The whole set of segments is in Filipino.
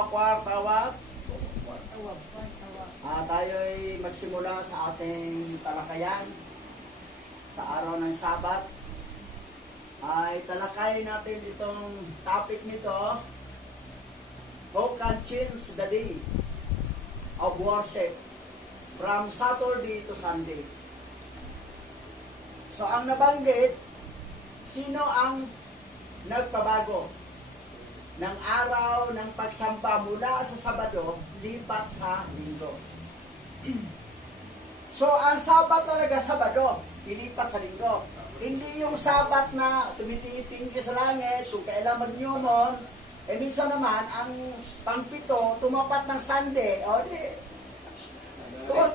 Tawag. Tayo'y magsimula sa ating talakayan sa araw ng Sabat. Ay talakayin natin itong topic nito, Who can change the day of worship from Saturday to Sunday? So ang nabanggit, sino ang nagpabago ng araw ng pagsamba mula sa Sabado lipat sa Linggo? So ang Sabat talaga Sabado, ilipat sa Linggo. Hindi yung Sabat na tumitingin-tingin sa langit kung kailan mag-newmon. Minsan naman ang pangpito tumapat ng Sunday, o di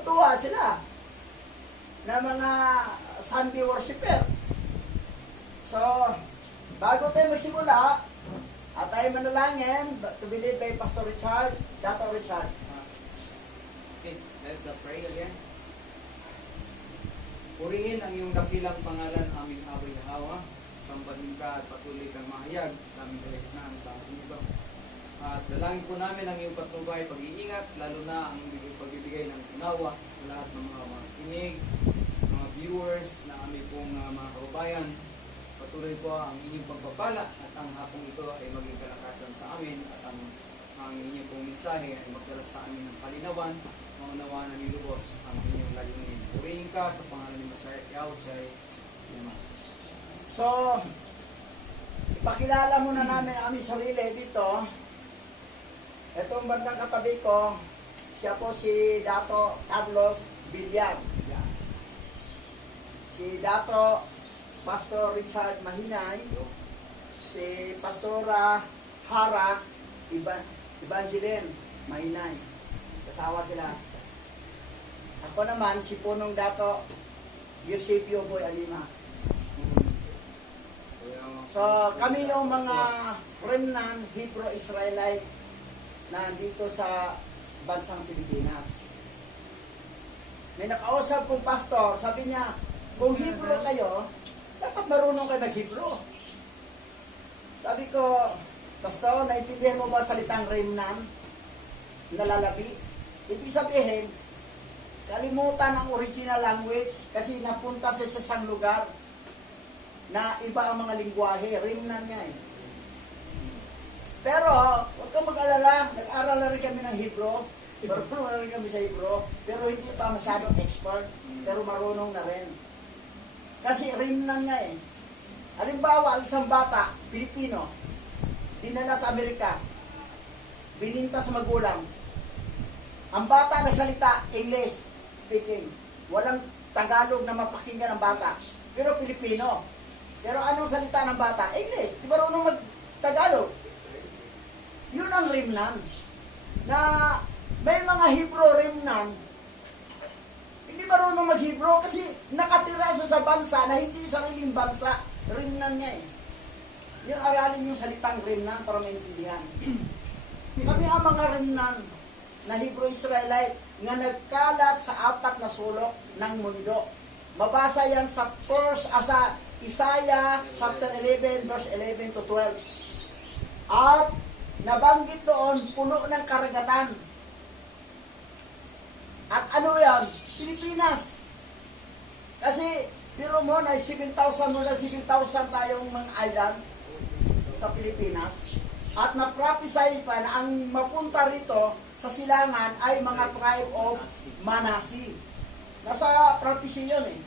tuwa sila na mga Sunday worshiper. So bago tayo magsimula at tayo manalangin, to be led by Pastor Richard, Dato Richard. Okay, let's pray again. Purihin ang iyong dakilang pangalan, aming Abay Hawa. Sambahin ka at patuloy kang mahayag sa aming kalagitnaan sa ating iba. At dalangin po namin ang iyong patnubay, pag-iingat, lalo na ang pagbibigay ng unawa sa lahat ng mga makikinig, mga viewers na aming pong mga kababayan. Patuloy po ang inyong pagpapala at ang hapong ito ay maging kalakasan sa amin at ang inyong pong mensahe ay magdala sa amin ng kalinawan, maunawaan na nilubos ang inyong layunin. Purihin ka sa pangalan ni Masaya Yausay. Amen. So, ipakilala muna namin ang aming sarili dito. Itong bandang katabi ko, siya po si Dato Carlos Villar. Si Dato Pastor Richard Mahinay, si Pastora Hara Evangeline Mahinay. Kasawa sila. Ako naman, si Punong Dato Eusebio Boy Alima. So, kami yung mga remnant Hebrew-Israelite na dito sa bansang Pilipinas. May nakausap kong pastor, sabi niya, kung Hebrew kayo, dapat marunong kayo mag-Hebrew. Sabi ko, Pastor, naintindihan mo ba salitang remnant? Nalalabi? Ibig sabihin, kalimutan ang original language kasi napunta sa isang lugar na iba ang mga lingwahe, remnant nga eh. Pero, huwag kang mag-alala, nag-aral na rin kami ng Hebrew, marunong na rin kami sa Hebrew, pero hindi pa masyadong expert, pero marunong na rin. Kasi remnant nga eh. Halimbawa, ang isang bata, Pilipino, dinala sa Amerika, bininta sa magulang. Ang bata nagsalita, English speaking. Walang Tagalog na mapakinggan ng bata. Pero Pilipino. Pero anong salita ng bata? English. Di ba marunong mag-Tagalog? Yun ang remnant. Na may mga Hebrew remnant, hindi marunong mag-Hebrew kasi nakatira sa bansa na hindi sariling bansa. Remnant niya eh. Yung aralin yung salitang remnant para maintindihan. Kami ang mga remnant na Hebrew-Israelite na nagkalat sa 4 na sulok ng mundo. Mabasa yan sa Isaiah chapter 11 verse 11 to 12. At nabanggit doon puno ng karagatan. At ano yan? Pilipinas. Kasi biro mo na 7,000 mula 7,000 tayong mga island sa Pilipinas. At na-prophesy pa na ang mapunta rito sa silangan ay mga tribe of Manasi. Nasa prophecy yun eh.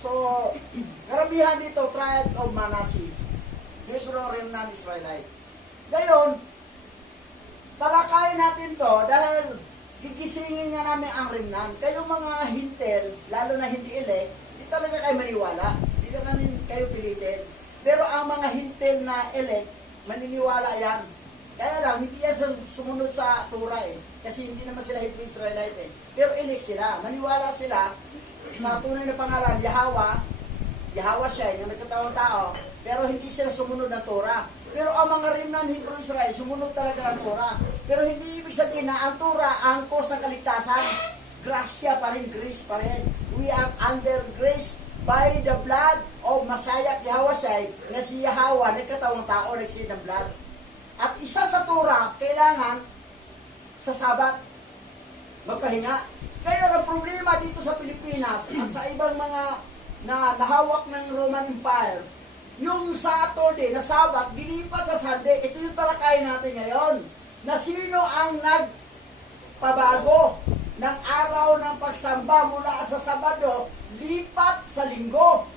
So, karamihan dito, tribe of Manasi. Hebrew remnant Israelite. Ngayon, talakayin natin to dahil gigisingin nga namin ang remnant. Kayong mga hintel, lalo na hindi elect, di talaga kayo maniwala. Di na namin kayo pilitin. Pero ang mga hintel na elect, maniniwala yan. Kaya lang, hindi yan sumunod sa Torah eh. Kasi hindi naman sila Hebrew Israelite eh. Pero elect sila. Maniwala sila sa tunay na pangalan, Yahweh siya, yung nagkatawang tao. Pero hindi sila sumunod ng Torah. Pero ang mga remnant Hebrew Israel, sumunod talaga ng Torah. Pero hindi ibig sabihin na ang Torah, ang cause ng kaligtasan. Grasya pa rin, grace pa rin. We are under grace by the blood of Messiah Yahweh na si Yahweh, nagkatawang tao, nagsin ng blood. At isa sa Torah, kailangan sa Sabat magpahinga. Kaya ang problema dito sa Pilipinas at sa ibang mga na nahawak ng Roman Empire, yung Saturday na Sabat, dilipat sa Sunday. Ito yung talakayin natin ngayon. Na sino ang nagpabago ng araw ng pagsamba mula sa Sabado, lipat sa Linggo.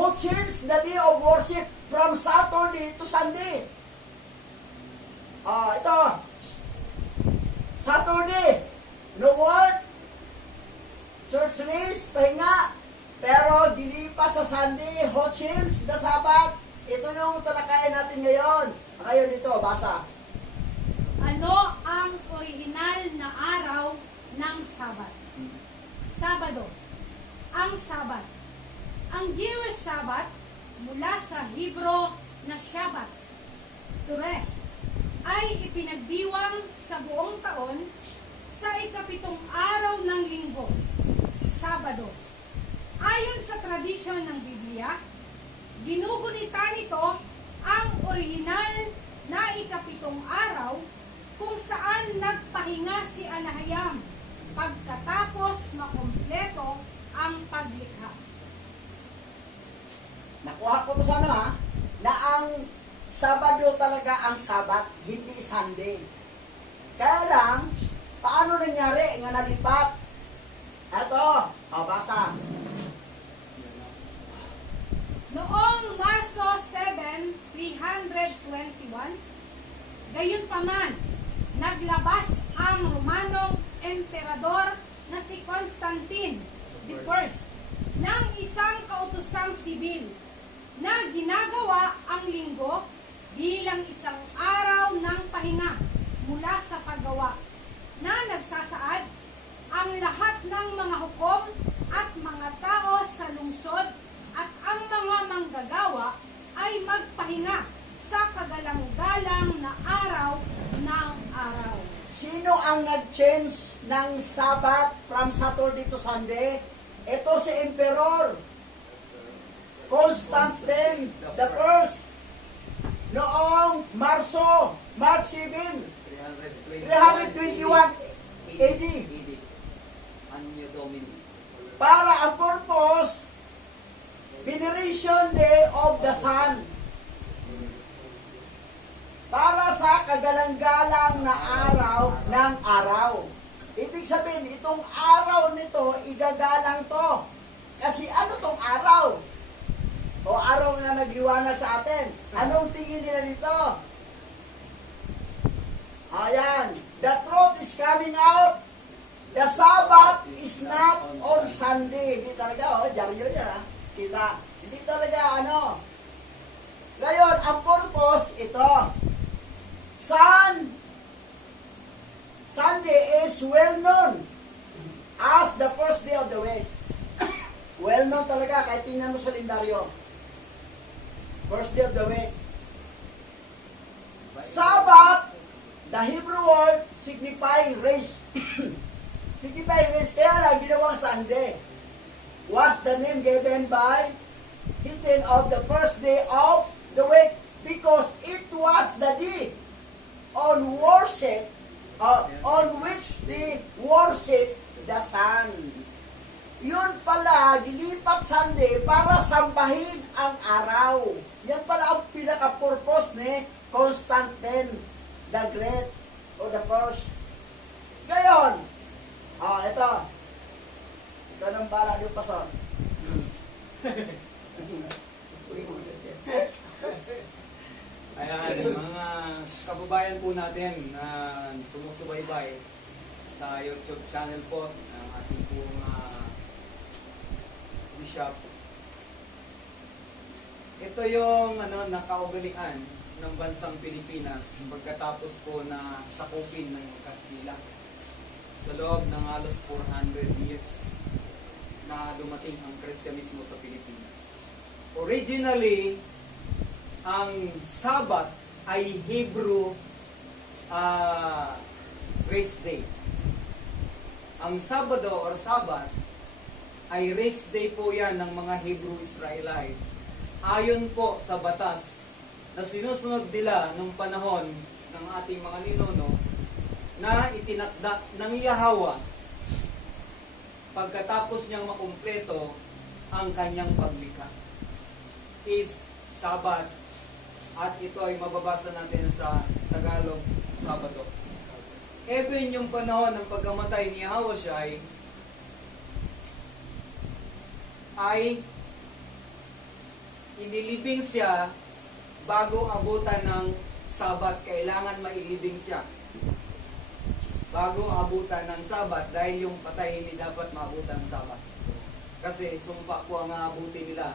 Who changed the day of worship from Saturday to Sunday? Ito. Saturday, no work, church race, pahinga. Pero dilipat sa Sunday, who changed the Sabbath? Ito yung talakayan natin ngayon. Ngayon ito, basa. Ano ang orihinal na araw ng Sabat? Sabado. Ang Sabat. Ang Jewish Sabat mula sa Hebro na Shabbat, to rest, ay ipinagdiwang sa buong taon sa ikapitong araw ng linggo, Sabado. Ayon sa tradisyon ng Biblia, ginugunita nito ang orihinal na ikapitong araw kung saan nagpahinga si Alahayam pagkatapos makumpleto ang paglikha. Nakuha ko to sa na ang Sabado talaga ang Sabat, hindi Sunday. Kaya lang, paano nangyari nga nalipat? Ito, basa. Noong Marso 7, 321, gayunpaman, naglabas ang Romanong emperador na si Constantine I ng isang kautosang sibil na ginagawa ang linggo bilang isang araw ng pahinga mula sa paggawa na nagsasaad ang lahat ng mga hukom at mga tao sa lungsod at ang mga manggagawa ay magpahinga sa kagalang-galang na araw ng araw. Sino ang nag-change ng Sabat from Saturday to Sunday? Ito si Emperor Constantine the First. Noong March 7, 321 AD. Anno Domini. Para ang purpose, Veneration Day of the Sun. Para sa kagalang-galang na araw ng araw. Ibig sabihin, itong araw nito, igagalang to. Kasi ano tong araw? O araw na nagliwanag sa atin. Anong tingin nila dito? Ayan. The truth is coming out. The Sabbath is not on Sunday. Hindi talaga, dyaryo yan, kita. Hindi talaga, Ngayon, ang purpose, ito. Sunday is well known as the first day of the week. Well known talaga, kahit tingnan mo sa kalendaryo. First day of the week. Sabbath, the Hebrew word signifying rest. Signifying rest, kaya lang ginawang Sunday. Was the name given by Hittin of the first day of the week because it was the day on worship, on which they worship the sun. Yun pala, dilipat Sunday para sambahin ang araw. Yan pala ang pinaka-purpose ni Constantine the Great o the First. Ngayon, ito. Ito nang bala yung pasor. Ayan, mga kababayan po natin na tumusubaybay sa YouTube channel po ng ating pong bishop. Ito yung nakaugalian ng bansang Pilipinas pagkatapos po na sakupin ng Kastila sa loob ng halos 400 years na dumating ang Kristyanismo sa Pilipinas. Originally, ang Sabat ay Hebrew rest day. Ang Sabado or Sabat ay rest day po yan ng mga Hebrew Israelites. Ayon po sa batas na sinusunod nila nung panahon ng ating mga ninuno na itinakda ng Yahweh pagkatapos niyang makumpleto ang kanyang paglikha is Sabat, at ito ay mababasa natin sa Tagalog, Sabado. Even yung panahon ng pagkamatay ni Yahushua ay inilibing siya bago abutan ng Sabat. Kailangan mailibing siya bago abutan ng Sabat, dahil yung patay hindi dapat maabutan ng Sabat. Kasi sumpa po ang aabutin nila.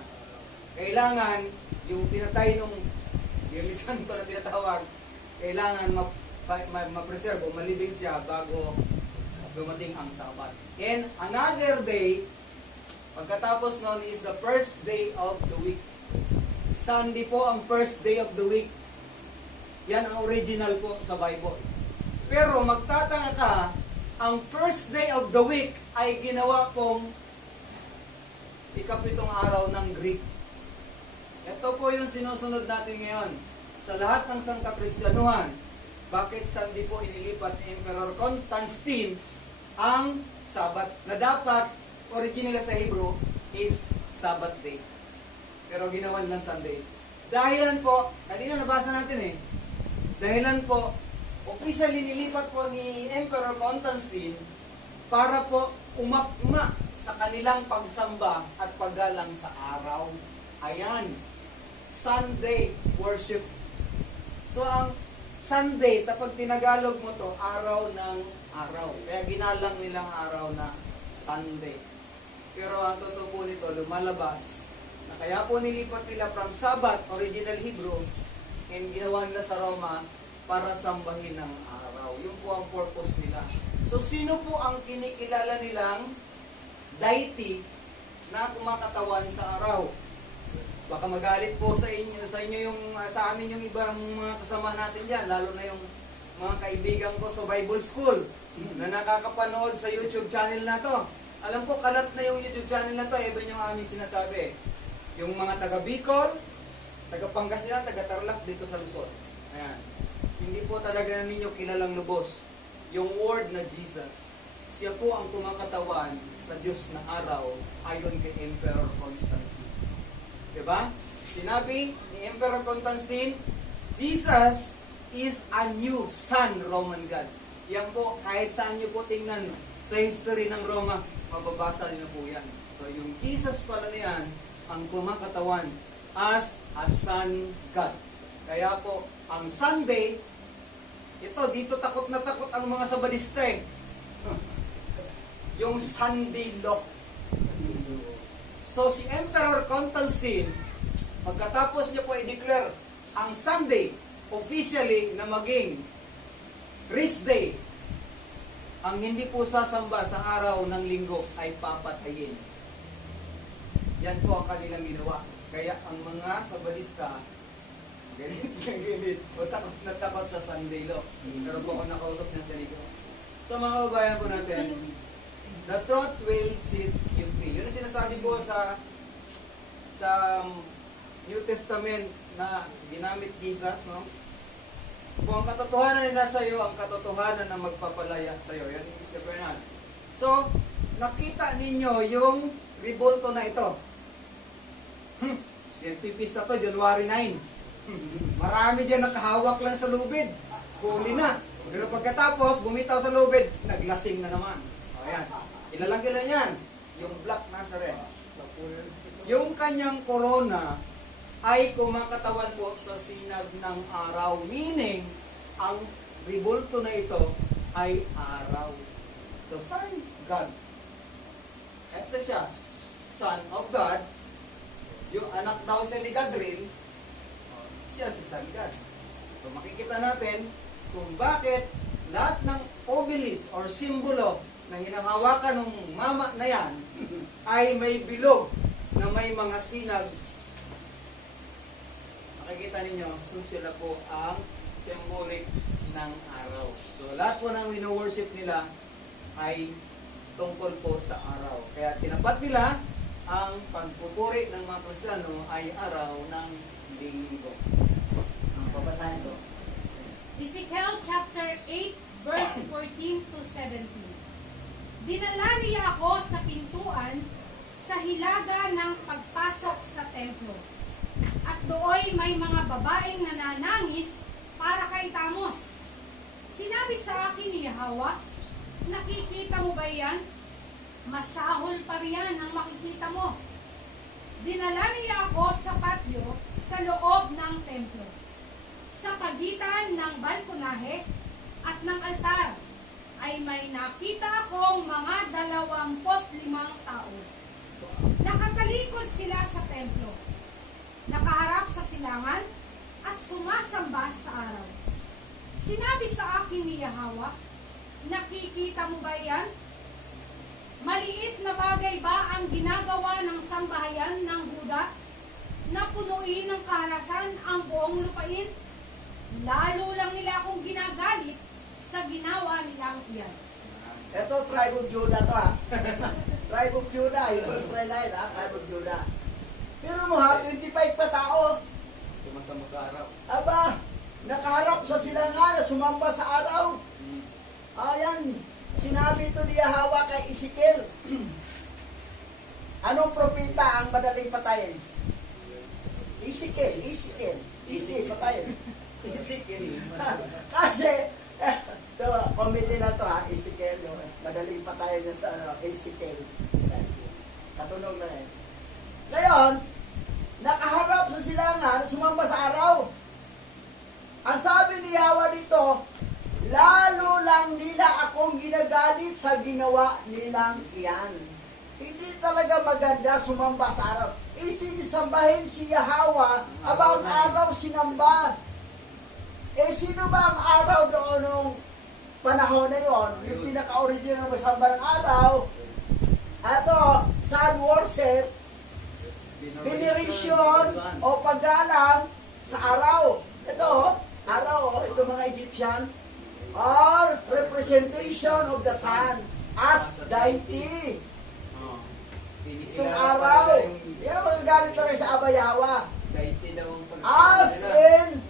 Kailangan yung pinatay nung Biyernes Santo na tinatawag, kailangan ma-preserve o malibing siya bago dumating ang Sabat. And another day, pagkatapos nun is the first day of the week. Sunday po ang first day of the week. Yan ang original po sa Bible. Pero magtataka ka, ang first day of the week ay ginawa pong ikapitong araw ng Greek. Ito po yung sinusunod natin ngayon. Sa lahat ng sangkakristyanuhan, bakit Sunday po inilipat ni Emperor Constantine ang Sabat na dapat original sa Hebrew is Sabbath day. Pero ginawan lang Sunday. Dahilan po, kanina nabasa natin eh, dahilan po, officially nilipat po ni Emperor Constantine para po umakma sa kanilang pagsamba at paggalang sa araw. Ayan, Sunday worship. So ang Sunday, kapag tinagalog mo to, araw ng araw. Kaya ginalang nilang araw na Sunday. Pero ang totoo po nito, lumalabas na kaya po nilipat nila from Sabbath, original Hebrew, and ginawa nila sa Roma para sambahin ng araw. Yun po ang purpose nila. So, sino po ang kinikilala nilang deity na kumakatawan sa araw? Baka magalit po sa inyo yung, sa amin yung ibang mga kasama natin dyan, lalo na yung mga kaibigan ko sa Bible School na nakakapanood sa YouTube channel na to. Alam ko, kalat na yung YouTube channel na to, even yung aming sinasabi. Yung mga taga Bicol, taga Pangasinan, taga Tarlac, dito sa Luzon. Ayan. Hindi po talaga ninyo kilalang lubos yung word na Jesus. Siya po ang kumakatawan sa Diyos na araw ayon kay Emperor Constantine. Diba? Sinabi ni Emperor Constantine, Jesus is a new sun, Roman God. Yan po, kahit saan nyo po tingnan sa history ng Roma, mababasa nyo po yan. So yung Jesus pala niyan, ang kumakatawan as a sun God. Kaya po, ang Sunday, ito, dito takot na takot ang mga Sabadista eh. Yung Sunday law. So si Emperor Constantine, pagkatapos niya po i-declare ang Sunday officially na maging rest day, ang hindi po sasamba sa araw ng linggo ay papatayin. Yan po ang kanilang ginawa. Kaya ang mga Sabadista, ganit o takot na takot sa Sunday law. Pero po ako nakausap niya sa Ligos. So mga kabayan po natin, the truth will set you free. Yun ang sinasabi po sa New Testament na ginamit Jesus, no? Kung ang katotohanan ay nasa iyo, ang katotohanan na magpapalaya sa iyo. Yan yung sabi na. So, nakita ninyo yung revolto na ito. Yan, pipista to, January 9. Marami dyan nakahawak lang sa lubid. Huli na. Pero pagkatapos, bumitaw sa lubid, naglasing na naman. Ayan. Ilalang yan. Yung black nasa red. Yung kanyang corona ay kumakatawan po sa sinag ng araw. Meaning, ang revolto na ito ay araw. So, Son God. Ito siya. Son of God. Yung anak daw siya ni Gadriel, siya si Son God. So, makikita natin kung bakit lahat ng obelisk or simbolo na hinahawakan ng mama na yan ay may bilog na may mga sinag. Makikita ninyo, so sila po ang symbolic ng araw. So lahat po ng wino-worship nila ay tungkol po sa araw. Kaya tinapat nila ang pagpupuri ng mga Kristiyano ay araw ng linggo. Babasahin ko. Ezekiel chapter 8, verse 14 to 17. Dinala niya ako sa pintuan sa hilaga ng pagpasok sa templo. At dooy may mga babaeng nananangis para kay Tamos. Sinabi sa akin ni Yahweh, nakikita mo ba yan? Masahol pa riyan ang makikita mo. Dinala niya ako sa patio sa loob ng templo, sa pagitan ng balkonahe at ng altar ay may nakita akong mga 25 tao. Nakatalikod sila sa templo, nakaharap sa silangan at sumasamba sa araw. Sinabi sa akin ni Yahweh, nakikita mo ba yan? Maliit na bagay ba ang ginagawa ng sambahayan ng Buda na punuin ng kaharasan ang buong lupain? Lalo lang nila akong ginagalit sa ginawa nilang iyan. Ito, tribe of Judah to ha. Tribe of Judah, Hebrew Israelite ha, tribe of Judah. Pero mo ha, 25 pa tao. Sumasama ka araw. Aba, nakaharap sa silangan at sumamba sa araw. Ayan, sinabi ito ni Yahweh kay Ezekiel. Anong propeta ang madaling patayin? Ezekiel. Easy, patayin. Ezekiel. Kasi, ito, comedy na to ha, Ezekiel. Madaling patayin niya sa Ezekiel. Katunog na eh. Ngayon, nakaharap sa silangan at sumamba sa araw. Ang sabi ni Yahweh dito, lalo lang nila akong ginagalit sa ginawa nilang iyan. Hindi talaga maganda sumamba sa araw. Isinisambahin si Yahweh, abang araw sinamba. Eh, sino ba ang araw doon nung panahon na yon? Yung pinaka-original na masamba ng araw. Ito, sun worship, veneration o paggalang sa araw. Ito, araw, ito mga Egyptian, are representation of the sun as deity. Itong araw, yan ang magagalit na rin sa Aba Yahweh. As in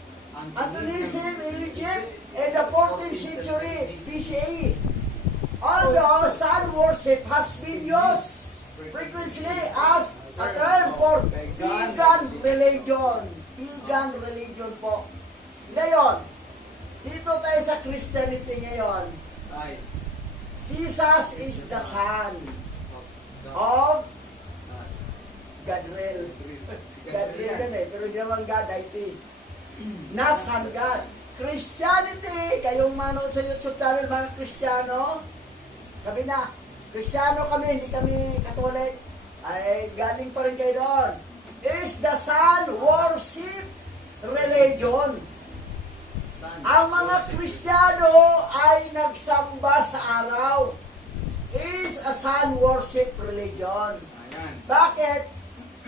Antonism in Egypt in the 14th century BCE. Although sun worship has been used frequently as a term for pagan religion. Pagan religion po. Ngayon, dito tayo sa Christianity ngayon. Jesus is the Son of Gadriel. Gadriel yan eh, pero hindi naman God, deity. Not Son God. Christianity, kayong manood sa YouTube channel, mga Kristiyano, sabi na, Kristiyano kami, hindi kami Katolik, ay galing pa rin kayo doon. Is the Sun worship religion. Ang mga Kristiyano ay nagsamba sa araw. Is a sun worship religion. Bakit?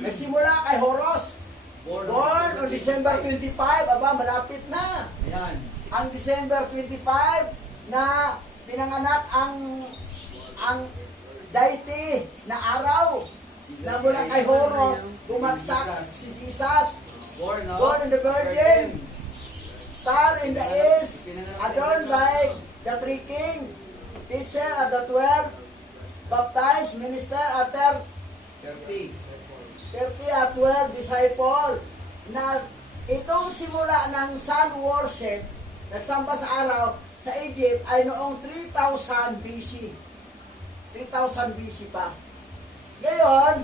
Nagsimula kay Horus. Born on December 25, aba, malapit na. Ang December 25 na pinanganak ang deity na araw na mula kay Horus, bumagsak si Jesus. Born of the Virgin, star in the east, adorned by the three king, teacher at the 12, baptized, minister at 30 at 12 disciple, na itong simula ng sun worship, nagsamba sa araw sa Egypt ay noong 3000 BC. 3000 BC pa. Ngayon,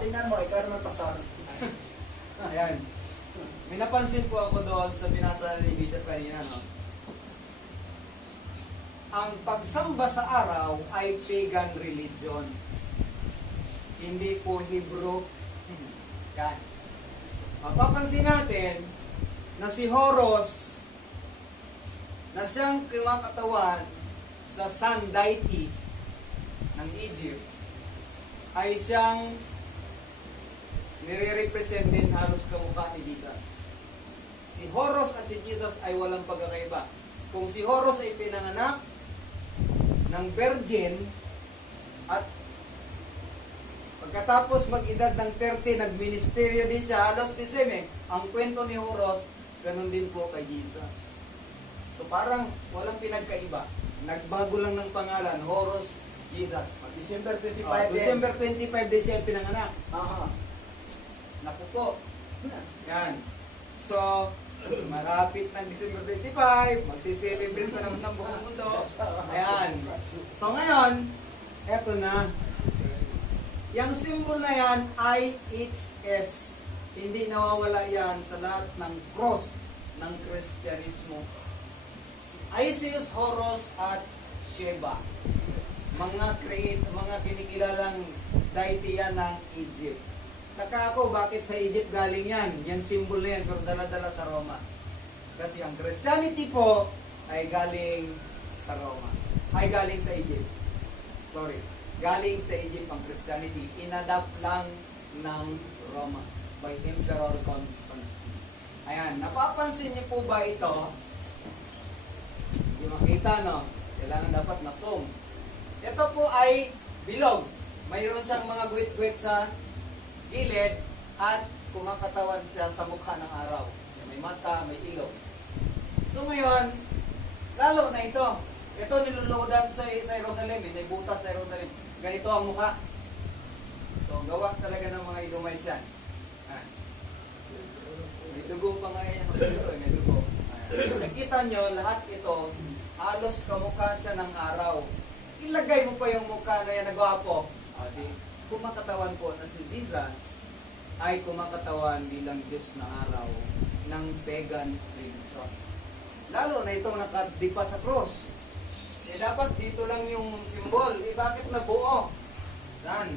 tingnan mo, ikaw naman pastor. Ayan. May napansin po ako doon sa binasa ni Bishop kanina, no? Ang pagsamba sa araw ay pagan religion. Hindi po Hebrew. Yan. Mapapansin natin na si Horus na siyang kumakatawan sa sun deity ng Egypt ay siyang nire-represent din halos kamukha ni Jesus. Si Horus at si Jesus ay walang pagkakaiba. Kung si Horus ay pinanganak ng virgin at pagkatapos mag-edad ng 30, nagministeryo din siya, halos the same eh. Ang kwento ni Horus Ganon din po kay Jesus. So parang walang pinagkaiba. Nagbago lang ng pangalan, Horus, Jesus. December 25 din. December 25 din siya pinanganak. Oo. Naku po. Yan. So, marapit ng December 25, magsiselebrate na naman ng buong mundo. Ayan. So ngayon, eto na. Yung symbol na yan, IHS. Hindi nawawala yan sa lahat ng cross ng Kristyanismo. Isis, Horus, at Sheba. Mga kinikilalang deity yan ng Egypt. Taka ako, bakit sa Egypt galing yan? Yan symbol na yan, pero dala-dala sa Roma. Kasi ang Christianity po ay galing sa Roma. Ay galing sa Egypt. Sorry. Galing sa Egypt ang Christianity. Inadapt lang ng Roma by Emperor Constantine. Ayan, napapansin niyo po ba ito? Hindi makita, no? Kailangan dapat na-zoom. Ito po ay bilog. Mayroon siyang mga guwit-guwit sa gilid at kumakatawan siya sa mukha ng araw. May mata, may ilong. So ngayon, lalo na ito. Ito niluludan sa Jerusalem, may butas sa Jerusalem. Ganito ang mukha. So gawa talaga ng mga Edomite yan. May dugo pa nga yan. May dugo. Nakikita nyo, lahat ito, halos kamukha siya ng araw. Ilagay mo pa yung mukha na yan na gwapo. Kumakatawan po na si Jesus ay kumakatawan bilang Diyos na araw ng pagan religion. Lalo na itong nakadipa sa cross. Dapat dito lang yung symbol. Bakit nabuo? Yan.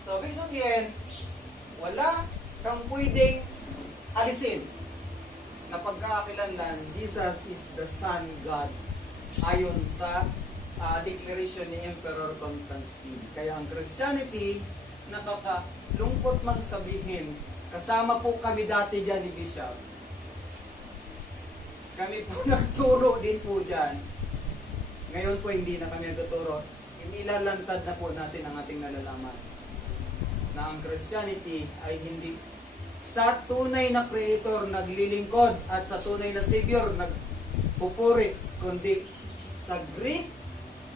So, ibig sabihin, wala kang pwedeng alisin na pagkakakilanlan, Jesus is the Son God ayon sa declaration ni Emperor Constantine. Kaya ang Christianity, nakakalungkot mang sabihin, kasama po kami dati dyan ni Bishop. Kami po nagturo din po dyan. Ngayon po hindi na kami nagtuturo. Inilalantad na po natin ang ating nalalaman na ang Christianity ay hindi sa tunay na Creator naglilingkod at sa tunay na Savior nagpupuri, kundi sa Greek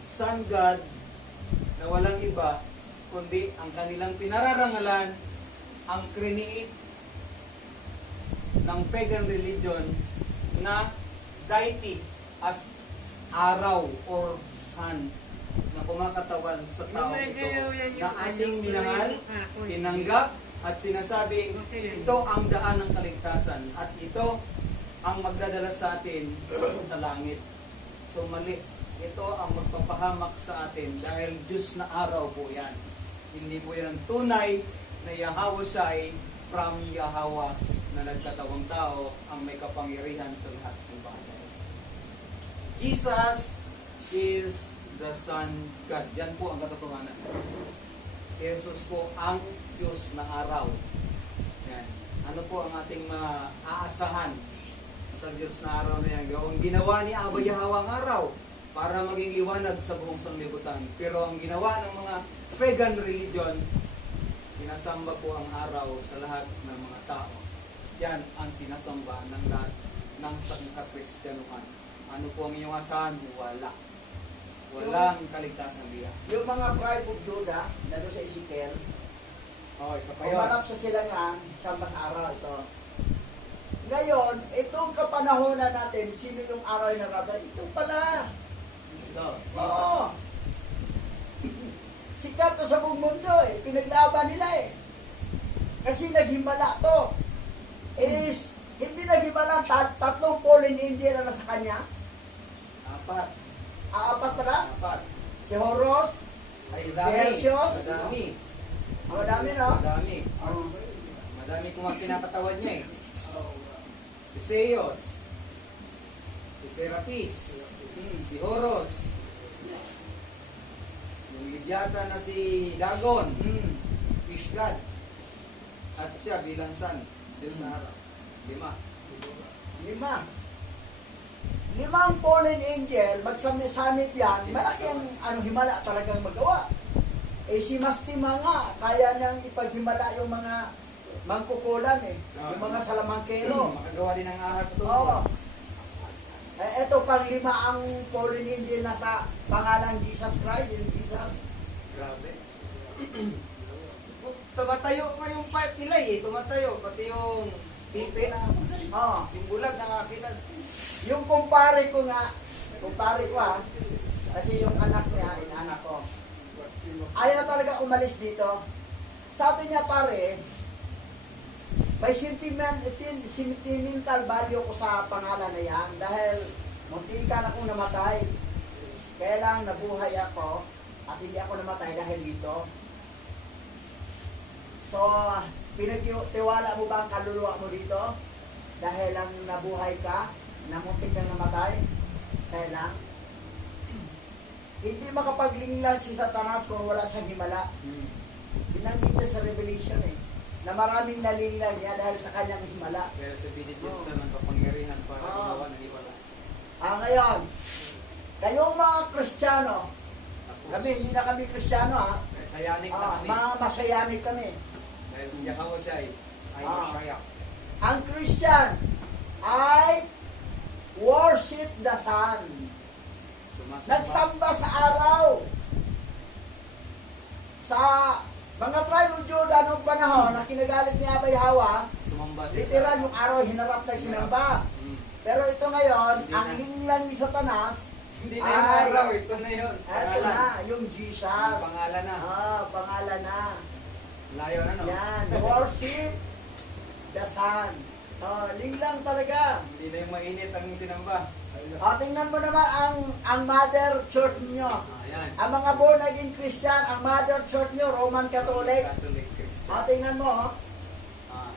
Sun God na walang iba kundi ang kanilang pinararangalan ang create ng pagan religion na deity as araw or sun na kumakatawan sa tao ito na ating minahal, tinanggap at sinasabi ito ang daan ng kaligtasan at ito ang magdadala sa atin sa langit. So mali. Ito ang magpapahamak sa atin dahil Diyos na araw po yan. Hindi po yan tunay na Yahweh from Yahweh na nagkatawang tao ang may kapangyarihan sa lahat ng bagay. Jesus is the Son God. Yan po ang katotohanan. Si Jesus po ang Diyos na araw. Yan. Ano po ang ating maaasahan sa Diyos na araw na yan? Ang ginawa ni Abba Yahweh ang araw para maging liwanag sa buong sanglibutan. Pero ang ginawa ng mga pagan religion, sinasamba po ang araw sa lahat ng mga tao. Yan ang sinasamba ng lahat ng sangka-Kristyanuhan. Ano po ang inyong asahan? Wala. Walang kaligtasan diyan. Yung mga tribe of Judah, na doon sa Ezekiel, Isa pa yun. umarap sa silangan, samba sa araw ito. Ngayon, itong kapanahonan natin, sino yung araw na rabal? Ito pala. Ito, Oo. Jesus. Sikat to sa buong mundo eh. Pinaglaban nila eh. Kasi naghimala to. Hindi naghimala tatlong fallen angel na nasa kanya. Apat. Apat pala. Apat. Si Horus. Ay, Perseus. Madami. Madami no? Madami. Oh. Madami kung ang pinakatawan niya eh. Si Zeus. Si Serapis. Si Horus. Si Libyata na si Dagon. Fish God. At siya bilang sun. Diyos na araw. 5. 5. 5 fallen angel, magsamit yan, malaki ang himala talagang magawa. Si Mastima nga, kaya niyang ipaghimala yung mga mangkukulam eh. Yung mga salamangkero. Makagawa din ng ahas to. Oo. Ito pang lima ang fallen angel na sa pangalan Jesus Christ, yung Jesus. Grabe. Tumatayo pa yung pipe nila eh. Tumatayo. Pati yung pipe. Oo. Yung bulag nakakita. Yung kumpare ko kasi yung anak niya, inanak ko. Ayaw talaga umalis dito. Sabi niya pare, may sentimental value ko sa pangalan na yan dahil muntikan akong namatay. Kaya lang nabuhay ako at hindi ako namatay dahil dito. So, pinagtiwala mo ba ang kaluluwa mo dito? Dahil lang nabuhay ka, namuntik kang namatay? Kaya lang, hindi makapaglinglan si Satanas kung wala siyang himala. Binanggit niya sa Revelation eh, na maraming nalinglan niya dahil sa kanyang himala. Pero sa binigyan sa ng kapangyarihan para gawa ng iwala. Ngayon, kayong mga Kristiyano, kami, hindi na kami Kristiyano Sayanik na kami. mga masayanig kami. Dahil siya ako siya ay masaya. Ang Christian ay worship the sun. Nagsamba sa araw. Sa mga tribe of Judah noong panahon na kinagalit ni Abay Hawa, Sumamba siya. literal yung araw hinarap na sinamba. Pero ito ngayon, ang linglang ni Satanas, Hindi na yung araw, ito na yun. eto na, yung Jesus. Yung pangalan na. Pangalan na. Layo na no? Yan, worship the sun. Linglang talaga. Hindi na yung mainit ang sinamba. Tingnan mo naman ang mother church niyo. Ayan. Ang mga born again Christian, ang mother church niyo, Roman Catholic. Catholic Christian. Tingnan mo,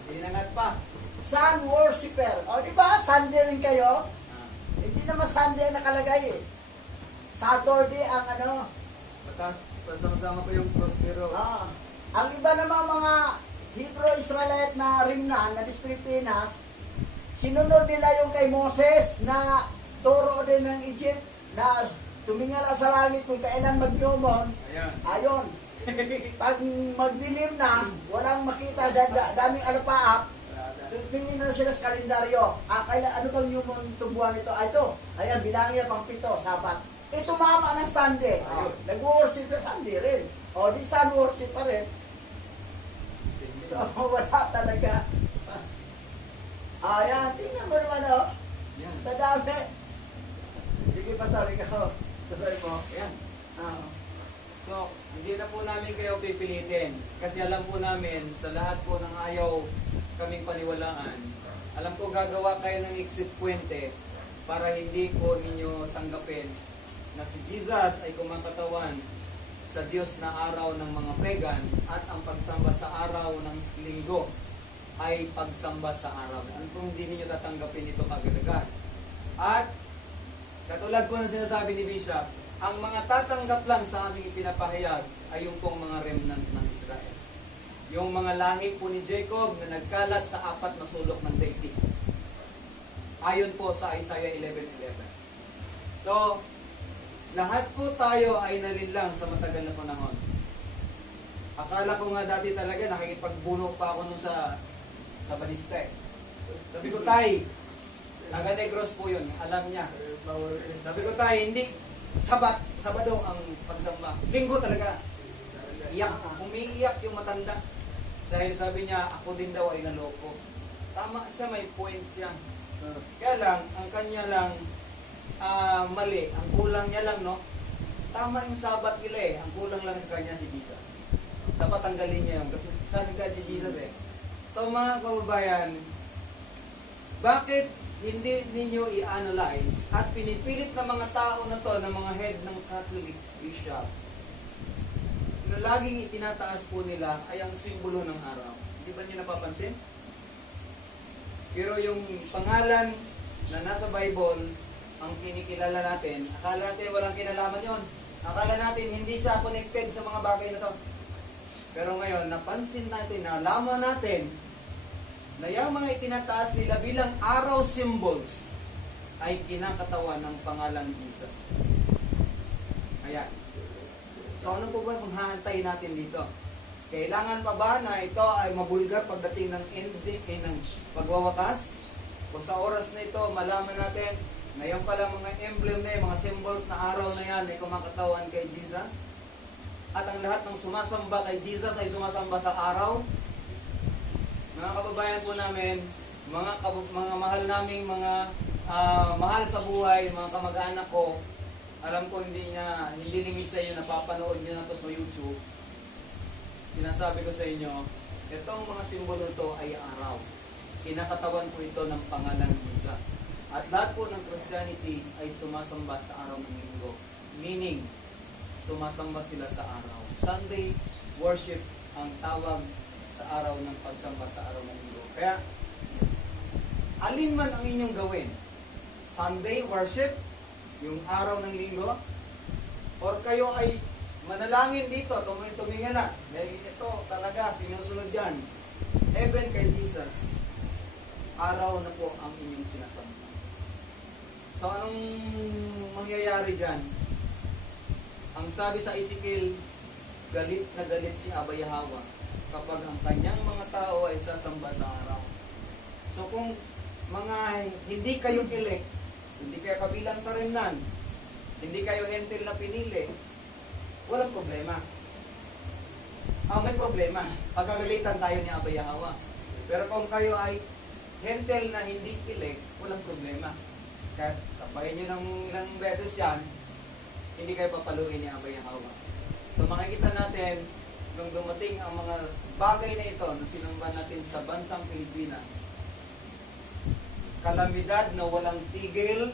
Hinangat pa. sun worshiper. Di ba? Sunday rin kayo. Ah. Hindi naman Sunday ang nakalagay eh. Saturday ang Tapos sama-sama pa yung prospero. Ang iba naman mga Hebrew Israelite na rimnan na Pilipinas, sinunod nila yung kay Moses na turo din ng Egypt na tumingala sa langit kung kailan magnomon. Ayan. Ayon. Pag magdilim na, walang makita, daming alapaap, tumingin na sila sa kalendaryo. Ano bang yung tubuan nito? Ito. Ayan, bilangin niya pang 7, Sabat. Ito mama ng Sunday. Nag-worship na Sunday rin. Di sun worship pa rin. So, wala talaga. Ayan, tingnan mo naman Yan. sa dami. Sige, pastor, ikaw. Tuloy mo. Ayan. Ah. So, hindi na po namin kayo pipilitin. Kasi alam po namin, sa lahat po ng ayaw kaming paniwalaan, alam ko gagawa kayo ng eksipwente para hindi po ninyo tanggapin na si Jesus ay kumakatawan sa Diyos na araw ng mga pagan at ang pagsamba sa araw ng linggo ay pagsamba sa araw. Ano kung hindi ninyo tatanggapin ito kagad-agad? At katulad po ng sinasabi ni Bishop, ang mga tatanggap lang sa aming ipinapahayag ay yung pong mga remnant ng Israel. Yung mga lahi po ni Jacob na nagkalat sa 4 na sulok ng daigdig. Ayon po sa Isaiah 11:11. So, lahat po tayo ay nalinlang sa matagal na panahon. Akala ko nga dati talaga nakikipagbuno pa ako nun sa balista eh. Sabi ko, Tay, taga Negros po yun, alam niya. Sabi ko, Tay, hindi Sabado ang pagsamba. Linggo talaga. Iyak, umiiyak yung matanda. Dahil sabi niya, ako din daw ay naloko. Tama siya, may point siya. Kaya lang, ang kanya lang mali. Ang kulang niya lang, no? Tama yung sabat nila eh. Ang kulang lang sa kanya si Jesus. Dapat tanggalin niya yun. Kasi sabi ka si Jesus eh. So mga kababayan, bakit hindi ninyo i-analyze at pinipilit ng mga tao na to, ng mga head ng Catholic Bishop, na laging itinataas po nila ay ang simbolo ng araw. Hindi ba niyo napapansin? Pero yung pangalan na nasa Bible, ang kinikilala natin, akala natin walang kinalaman yon. Akala natin hindi siya connected sa mga bagay na to. Pero ngayon, napansin natin, nalaman natin, na yung mga itinataas nila bilang araw symbols ay kinakatawan ng pangalang Jesus. Ayan. So ano po ba kung hahantayin natin dito? Kailangan pa ba na ito ay mabulgar pagdating ng ending, ng pagwawakas? Kung sa oras na ito, malaman natin, ngayon pala mga emblem na mga symbols na araw na yan ay kumakatawan kay Jesus. At ang lahat ng sumasamba kay Jesus ay sumasamba sa araw. Mga kababayan po namin, mga mahal naming mga mahal sa buhay, mga kamag-anak ko, alam ko hindi limit sa inyo, napapanood nyo na to sa YouTube. Sinasabi ko sa inyo, itong mga simbolo ito ay araw. Kinakatawan po ito ng pangalan ng Jesus. At lahat po ng Christianity ay sumasamba sa araw ng linggo. Meaning, sumasamba sila sa araw. Sunday worship ang tawag sa araw ng pagsamba sa araw ng linggo. Kaya, alin man ang inyong gawin, Sunday worship, yung araw ng linggo, or kayo ay manalangin dito, tumingala. Dahil ito talaga, sinusunod yan. Heaven kay Jesus. Araw na po ang inyong sinasamba. So, anong mangyayari dyan? Ang sabi sa Ezekiel, galit na galit si Abba Yahweh kapag ang kanyang mga tao ay sasamba sa araw. So, kung mga hindi kayo elect, hindi kayo kabilang sa remnan, hindi kayo hentil na pinili, walang problema. May problema. Pagkagalitan tayo ni Abba Yahweh. Pero kung kayo ay hentil na hindi elect, walang problema. Kahit sabayin nyo ng ilang beses yan, hindi kayo papaluin ni Abba Yahweh. So makikita natin, nung dumating ang mga bagay na ito na sinamba natin sa bansang Pilipinas, kalamidad na walang tigil,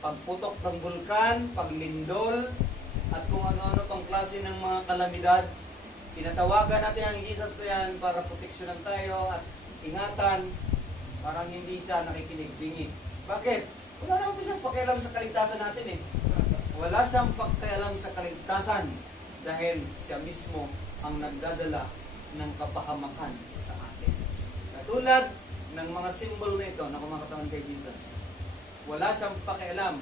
pagputok ng bulkan, paglindol, at kung ano-ano tong klase ng mga kalamidad, pinatawagan natin ang Jesus na yan para proteksyonan tayo at ingatan, parang hindi siya nakikinig-bingi. Bakit? Wala naman siyang pakialam sa kaligtasan natin eh. Wala siyang pakialam sa kaligtasan dahil siya mismo ang nagdadala ng kapahamakan sa atin. Katulad ng mga simbolo na ito na kumakatawan kay Jesus, wala siyang pakialam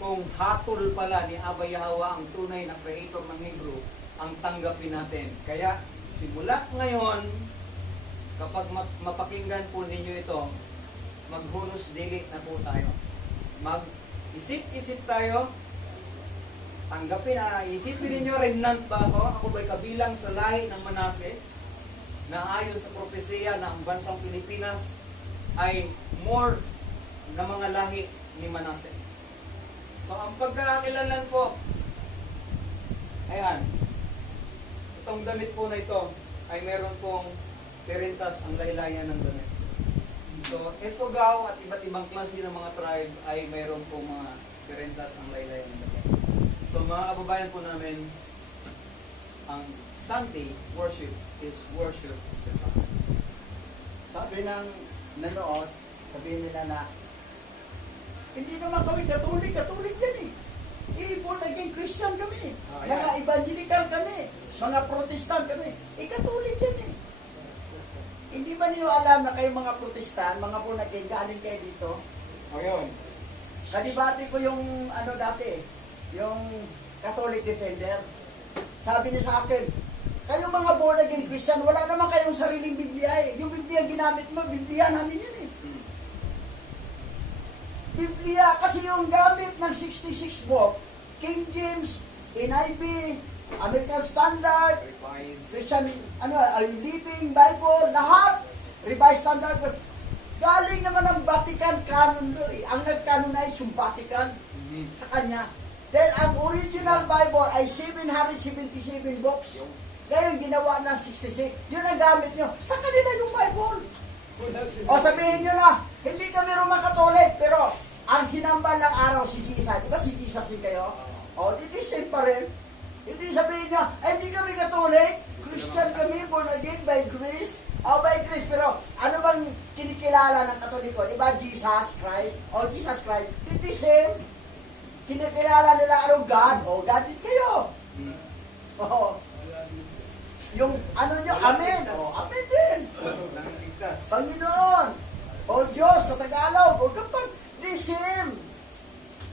kung hatol pala ni Abba Yahweh ang tunay na creator ng Hebrew ang tanggapin natin. Kaya simula ngayon, kapag mapakinggan po ninyo ito, maghunos dili na po tayo. Mag-isip-isip tayo, tanggapin, isipin ninyo, remnant ba ako? Ako ba'y kabilang sa lahi ng Manase? Na ayon sa propesya na ang bansang Pilipinas ay more na mga lahi ni Manase. So, ang pagkakakilanlan po, ayan, itong damit po na ito ay meron pong perintas ang laylayan ng damit. So, Ifugao at iba't ibang klase ng mga tribe ay meron pong mga perintas ang laylayan ng damit. So, mga kababayan po namin, ang Sunday worship is worship the Son. Sabi ng nanood, sabihin nila na, hindi naman kami Katolik yan eh. Born again Christian kami. Mga evangelical kami. Mga Protestant kami. Katolik yan eh. Hindi ba niyo alam na kayo mga Protestant, mga born again, galing kayo dito? O yun. Kadibati ko yung dati, yung Catholic Defender. Sabi niya sa akin, kayo mga born again Christian, wala naman kayong sariling Biblia eh. Yung Biblia ginamit mo, Biblia namin yan eh. Biblia, kasi yung gamit ng 66 book, King James, NIV, American Standard, Christian, Living Bible, lahat, Revised Standard, galing naman ng Vatican canon do eh. Ang nag-canonize yung Vatican sa kanya. Then, ang original Bible ay 777 books. Ngayon, ginawa ng 66. Yun ang gamit nyo. Sa kanila yung Bible. O sabihin nyo na, hindi kami Roman Catholic, pero ang sinamba ng araw si Jesus. Di ba si Jesus din kayo? O, di same pa rin. Hindi sabihin nyo, ay hindi kami Catholic, Christian kami, born again by grace. O, by grace, pero ano bang kinikilala ng Katoliko? Di ba Jesus Christ? O, Jesus Christ. Hindi same. Kinikilala nila anong God? O, God din kayo. O, yung ano nyo, Amen. O, Amen din. Panginoon. O, Diyos sa Tagalog. O, kapag di same.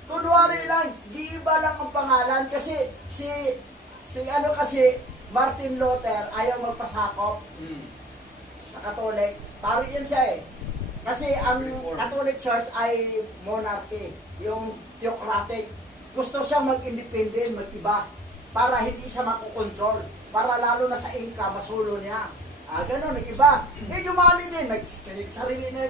Kunwari lang, di iba lang ang pangalan kasi si Martin Luther ayaw magpasakop sa Catholic. Paro yan siya eh. Kasi ang Catholic Church ay monarchy, yung theocratic. Gusto siya mag-independent, mag-iba, para hindi siya makukontrol. Para lalo na sa income, masulo niya. Ganon, nag-iba. Dumami din, may sarili na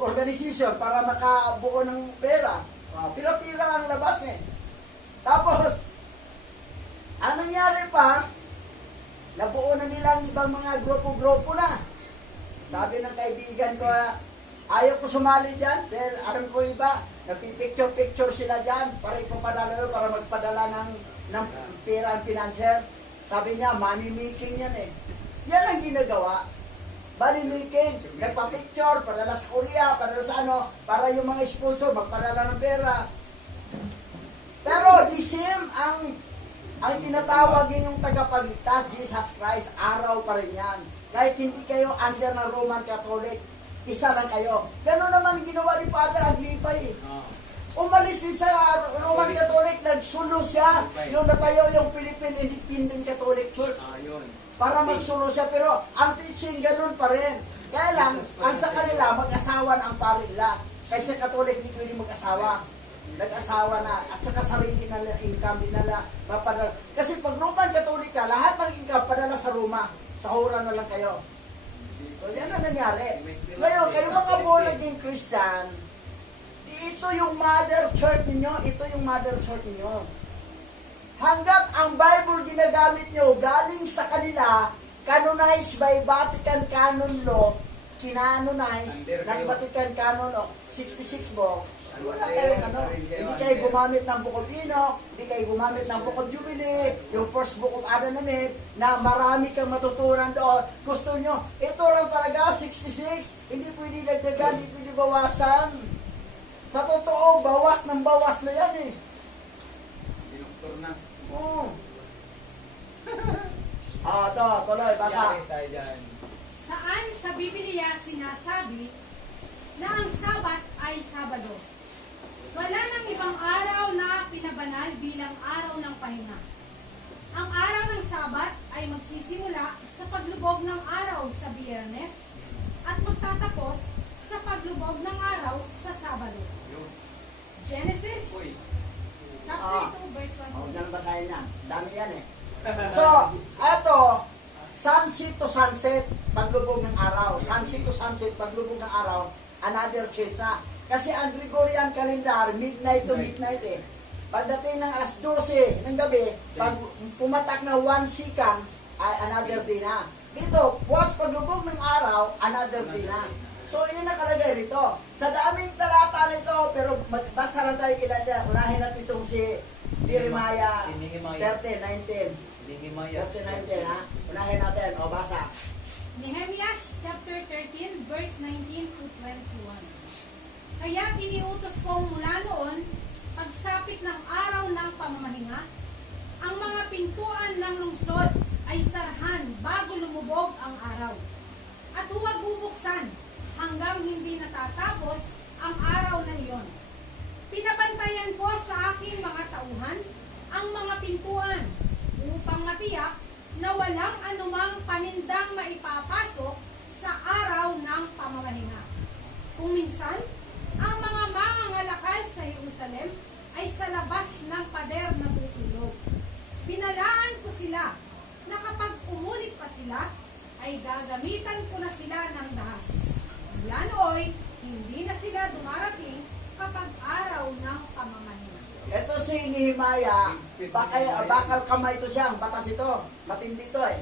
organization para makabuo ng pera. Pira-pira ang labas niya. Tapos, ang nangyari pa, nabuo na nilang ibang mga grupo-grupo na. Sabi ng kaibigan ko, ayaw ko sumali dyan dahil alam ko iba, nagpipicture-picture sila dyan para ipapadala, para magpadala ng pera ang financier. Sabi niya, money making yan eh. Yan ang ginagawa. Money making, nagpa-picture, padala sa Korea, padala sa ano, para yung mga sponsor magpadala ng pera. Pero the same ang tinatawag yung tagapagligtas, Jesus Christ, araw pa rin yan. Kahit hindi kayo under ng Roman Catholic, isa lang kayo. Gano'n naman ginawa ni Father Aglipay. Umalis din sa Roman Catholic, nagsulo siya, yung natayo yung Philippine Independent Catholic Church. Para magsulo siya, pero ang teaching gano'n pa rin. Kaya lang, ang sa kanila, mag-asawa na ang pare nila. Kasi Catholic, hindi pwede mag-asawa. Nag-asawa na, at saka sarili na income din nila mapadala. Kasi pag Roman Catholic ka, lahat ng income padala sa Roma. Sa hura na lang kayo. So yan ang nangyari. Ngayon, kayo mga born-again Christian, ito yung mother church ninyo, ito yung mother church ninyo. Hanggat ang Bible ginagamit nyo galing sa kanila, canonized by Vatican Canon Law, kinanonize ng Vatican Canon Law, 66 book, wala kayong ano, hindi kayo gumamit ng Book of Enoch, hindi kayo gumamit ng Book of Jubilee, yung first book of Adam and Eve, na marami kang matutunan doon. Gusto nyo, ito lang talaga, 66, hindi pwede dagdagan, hindi pwede bawasan. Sa totoo, bawas ng bawas na yan eh. Dinoktor na. Oo. Ito, tuloy, basa. tayo dyan. Saan sa Biblia sinasabi na ang Sabat ay Sabado? Wala nang ibang araw na pinabanal bilang araw ng pahinga. Ang araw ng Sabat ay magsisimula sa paglubog ng araw sa Biyernes at magtatapos sa paglubog ng araw sa Sabado. Genesis chapter 2 verse 1. Huwag na basahin yan. Dami yan eh. So, ito, sunset to sunset, paglubog ng araw. Sunset to sunset, paglubog ng araw, another chase na. Kasi ang Gregorian calendar, midnight to midnight eh. Pagdating ng alas 12 ng gabi, pag pumatak na 1 second, ay another day na. Dito, once paglubog ng araw, another day na. So, yun nakalagay rito. Sa daming talata nito, pero magbasa lang tayo kilala. Unahin natin itong si Jeremiah 30:19. 30:19 ha. Unahin natin. O, basa. Nehemias chapter 13 verse 19 to 21. Kaya iniutos kong mula noon, pagsapit ng araw ng pamamahinga, ang mga pintuan ng lungsod ay sarhan bago lumubog ang araw. At huwag bubuksan hanggang hindi natatapos ang araw na iyon. Pinabantayan ko sa aking mga tauhan ang mga pintuan upang matiyak na walang anumang panindang maipapasok sa araw ng pamamahinga. Kung minsan, ang mga mangangalakal sa Jerusalem ay sa labas ng pader na tutulog. Binalaan ko sila na kapag umulit pa sila, ay gagamitan ko na sila ng dahas. Mula nooy, hindi na sila dumarating kapag araw ng pamamahinga. Ito si Nehemiah, bakal kamay ito siya, ang batas ito, matindi ito eh.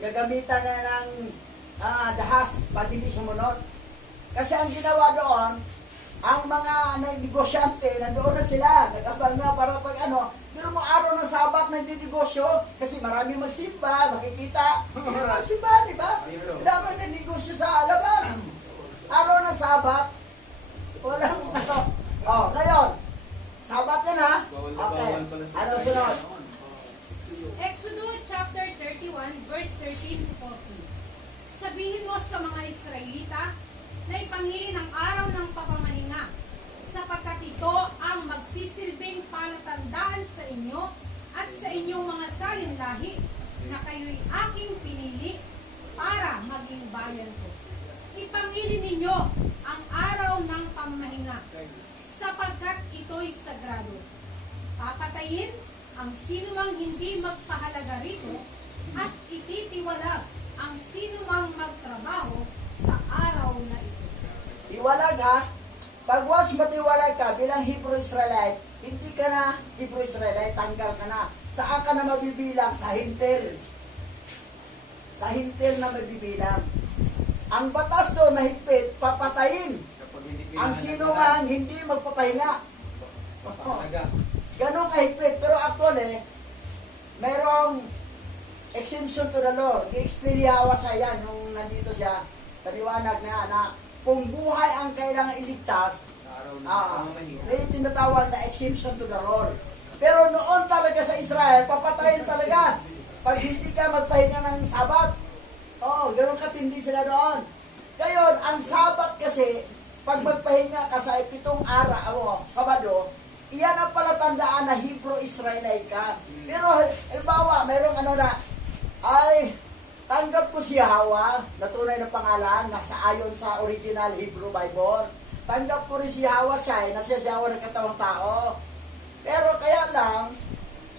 Gagamitan na ng dahas pag hindi sumunod. Kasi ang ginawa doon, ang mga negosyante, nandoon na sila, nag-abang na para pag ano, pero mo araw ng Sabat na hindi negosyo, kasi marami magsimba, makikita, magsimba, di ba? Dapat na negosyo sa labas. Araw ng Sabat, walang ano. Oh, ngayon, Sabat yan ha? Okay, ano sunod? Exodo chapter 31 verse 13 to 14. Sabihin mo sa mga Israelita na ipangili ng araw ng pamamahinga, sapagkat ito ang magsisilbing palatandaan sa inyo at sa inyong mga salinlahi na kayo'y aking pinili para maging bayan ko. Ipamili ninyo ang araw ng pamamahinga, sapagkat ito'y sagrado. Papatayin ang sinumang hindi magpahalaga rito at ititiwalag ang sinumang magtrabaho sa araw na ito. Iwalag ha. Pag once matiwalag ka bilang Hebrew Israelite, hindi ka na Hebrew Israelite, tanggal ka na. Saan ka na mabibilang? Sa hintil. Sa hintil na mabibilang. Ang batas doon mahigpit, papatayin Kapag hindi ang pinahalaga, sino man hindi magpapahinga. papahalaga. Ganon kahigpit. Pero actually, merong exemption to the law. Di-explain ni Hawa sa yan, nung nandito siya, paliwanag na kung buhay ang kailangan iligtas, Sa araw ng pamamahinga. may tinatawag na exemption to the law. Pero noon talaga sa Israel, papatayin talaga. Pag hindi ka magpahinga ng Sabat, ganoon katindi sila doon. Ngayon, ang Sabat kasi, pag magpahinga ka sa 7 araw, Sabado, iyan ang palatandaan na Hebrew Israelite ka. Pero, halimbawa, mayroong tanggap ko si Hawa, na tunay na pangalan, nasa ayon sa original Hebrew Bible. Tanggap ko rin si Hawa siya, na siya Hawa ng katawang tao. Pero kaya lang,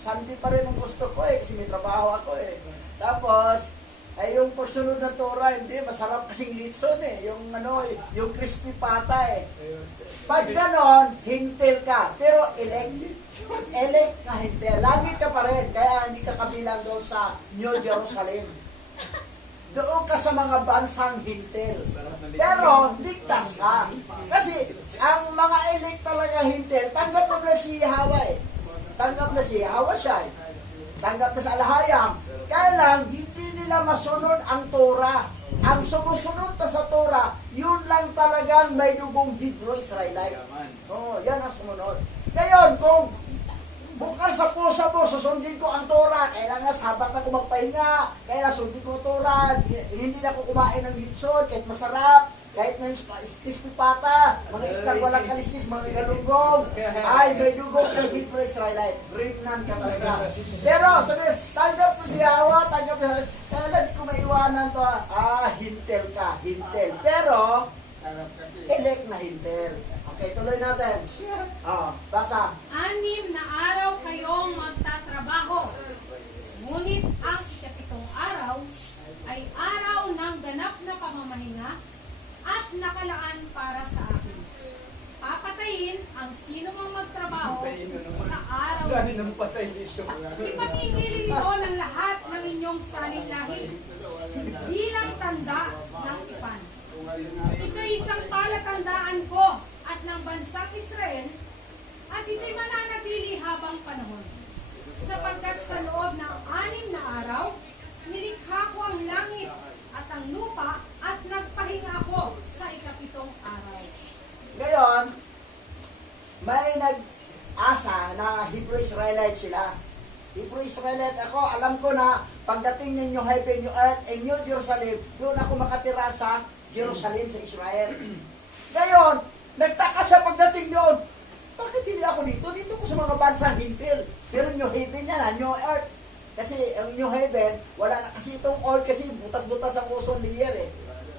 Sunday pa rin ang gusto ko kasi may trabaho ako Tapos, yung pagsunod ng Torah, hindi, masarap kasing litson yung crispy pata Pag ganon, hintil ka, pero elect na hintil. Langit ka pa rin, kaya hindi ka kabilang doon sa New Jerusalem. Doon ka sa mga bansang hintil. Pero, ligtas ka. Kasi, ang mga elect talaga hintil, tanggap na si Hawa Tanggap na si Hawa siya Tanggap na sa alahayang. Kaya lang, hindi nila masunod ang Torah. Ang sumusunod na sa Torah, yun lang talagang may dugong Hebrew Israelite. Yan ang sumunod. Ngayon, kung bukal sa puso mo, susundin ko ang Torah, kailangan sabat na ko magpahinga, kailangan sundin ko ang Torah, hindi na ko kumain ng litson, kahit masarap, kahit na yung crispy pata, mga islang walang kaliskis, mga galunggong, ay may dugong kang Hebrew Israelite, nan ka talaga. Pero, sabi, tanggap ko si Hawa, tanggap ko si kailan di ko maiwanan to, hintel ka, hintel. Pero, elect na hintel. Okay, tuloy natin. Basa. 6 na araw kayong magtatrabaho, ngunit ang 7 araw ay araw ng ganap na pamamahinga at nakalaan para sa akin. Papatayin ang sino mang magtrabaho sa araw na ito. Ipamigilin ito ng lahat ng inyong saling-lahi bilang tanda ng tipan. Ito isang palatandaan ko at ng bansang Israel, at ito'y mananatili habang panahon. Sapagkat sa loob ng 6 na araw, nilikha ko ang langit at ang lupa at nagpahinga ako sa 7 araw. Ngayon, may nag-asa na Hebrew Israelite sila. Hebrew Israelite ako, alam ko na pagdating ng New Heaven, New Earth, and New Jerusalem, doon ako makatira sa Jerusalem, sa Israel. Ngayon, nagtaka sa pagdating doon, bakit hindi ako dito? Dito ko sa mga bansang hintil. Pero New Heaven yan, New Earth. Kasi ang New Heaven, wala na kasi itong old kasi butas-butas ang ozone layer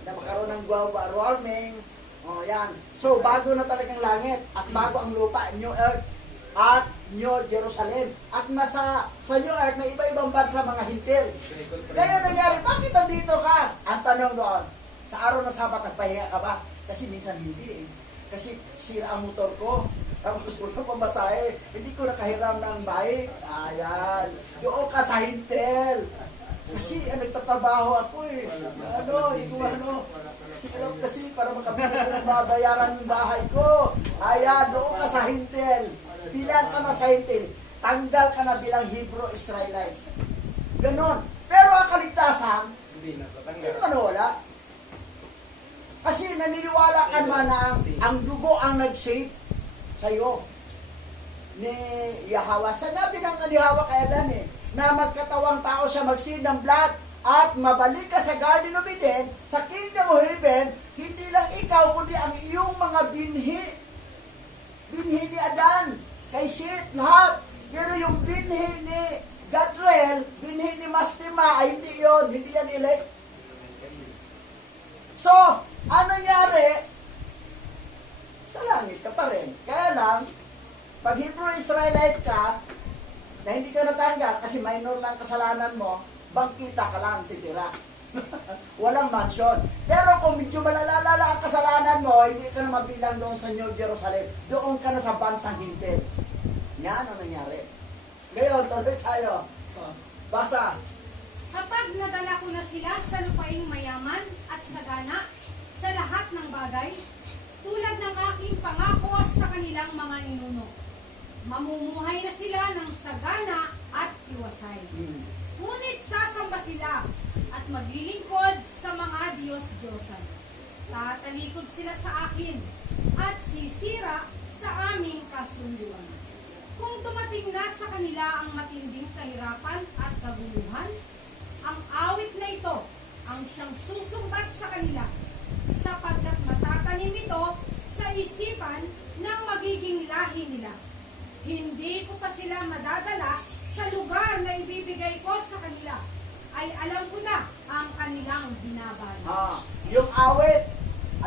na magkaroon ng global warming. Yan. So, bago na talagang langit at bago ang lupa, New Earth at New Jerusalem. At sa New Earth, may iba-ibang bansa mga hintil. Kaya nangyari, bakit nandito ka? Ang tanong doon, sa araw ng Sabat, nagpahinga ka ba? Kasi minsan hindi Kasi sira ang motor ko. Tapos ko na pamasahe. Hindi ko nakahiram ng bike. Ayan. Doon ka sa hintil. Kasi nagtatrabaho ako hindi ko hirap kasi para makabili ko ng mabayaran yung bahay ko. Ayan, doon ka sa hintil. Bilang ka na sa hintil. Tanggal ka na bilang Hebrew Israelite. Ganon. Pero ang kaligtasan, hindi naman wala. Kasi naniniwala ka naman na ang dugo ang nag-shape sa'yo ni Yahweh. Sanabi ng Yahweh kay Adan na magkatawang tao siya mag-seed ng blood at mabalik ka sa Garden of Eden, sa Kingdom of Heaven, hindi lang ikaw, kundi ang iyong mga binhi ni Adan, kay Seth, lahat. Pero yung binhi ni Gadriel, binhi ni Mastima ay hindi yon, hindi yan elect. So, ano nangyari? Sa langit ka pa rin. Kaya lang, pag Hebrew Israelite ka, na hindi ka natanggap kasi minor lang kasalanan mo, bangkita ka lang, titira. Walang mansion. Pero kung medyo malalala ang kasalanan mo, hindi ka na mabilang doon sa New Jerusalem. Doon ka na sa bansang hintil. Yan ang nangyari. Ngayon, tuloy tayo. Basa. Kapag nadala ko na sila sa lupaing mayaman at sagana sa lahat ng bagay, tulad ng aking pangako sa kanilang mga ninuno, mamumuhay na sila ng sagana at iwasay. Ngunit sasamba sila at maglilingkod sa mga Diyos-Diyosan. Tatalikod sila sa akin at sisira sa aming kasunduan. Kung dumating na sa kanila ang matinding kahirapan at kaguluhan, ang awit na ito ang siyang susumbat sa kanila, sapagkat matatanim ito sa isipan ng magiging lahi nila. Hindi ko pa sila madadala sa lugar na ibibigay ko sa kanila, ay alam ko na ang kanilang binabalak. Yung awit.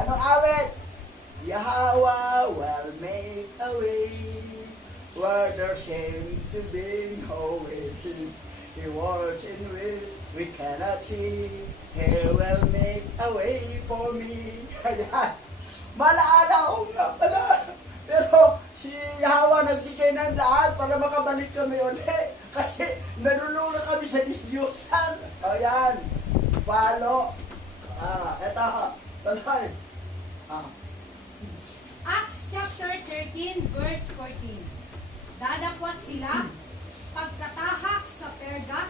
Anong awit? Yahweh will make a way where there seems to be no way. He works in ways we cannot see. He will make a way for me. Ayan. Malaala ko nga pala. Pero si Yahweh nagbigay ng daan para makabalik kami ulit. Kasi nalulungan kami sa disyusan. Ayan. Palo. Eto. Tuloy. Acts chapter 13 verse 14. Dadakwat sila, pagkatahak sa Perga,